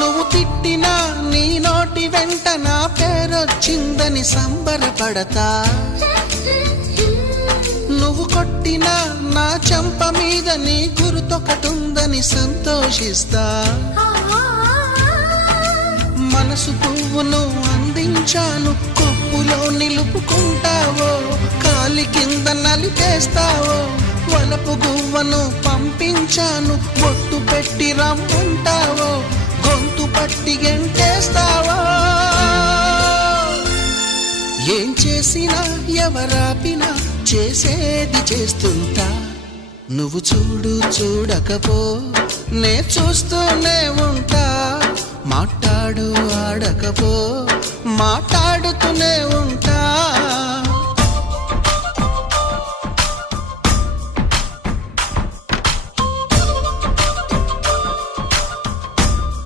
నువ్వు తిట్టినా నీ నోటి వెంట నా పేరొచ్చిందని సంబరపడతా, నువ్వు కొట్టినా నా చెంప మీద నీ గుర్తొకటుందని సంతోషిస్తా. మనసు పువ్వును అందించాను, కొప్పులో నిలుపుకుంటావో, కాలి కింద నలిపేస్తావో. వలపు గువ్వను పంపించాను, బొట్టు పెట్టి రమ్మంటావో, గొంతు పట్టి గెంటేస్తావో. ఏం చేసినా ఎవరాపినా చేసేది చేస్తుంటా. నువ్వు చూడు చూడకపో నే చూస్తూనే ఉంటా. మాట్లాడు ఆడకపో మాట్లాడుతూనే ఉంటా.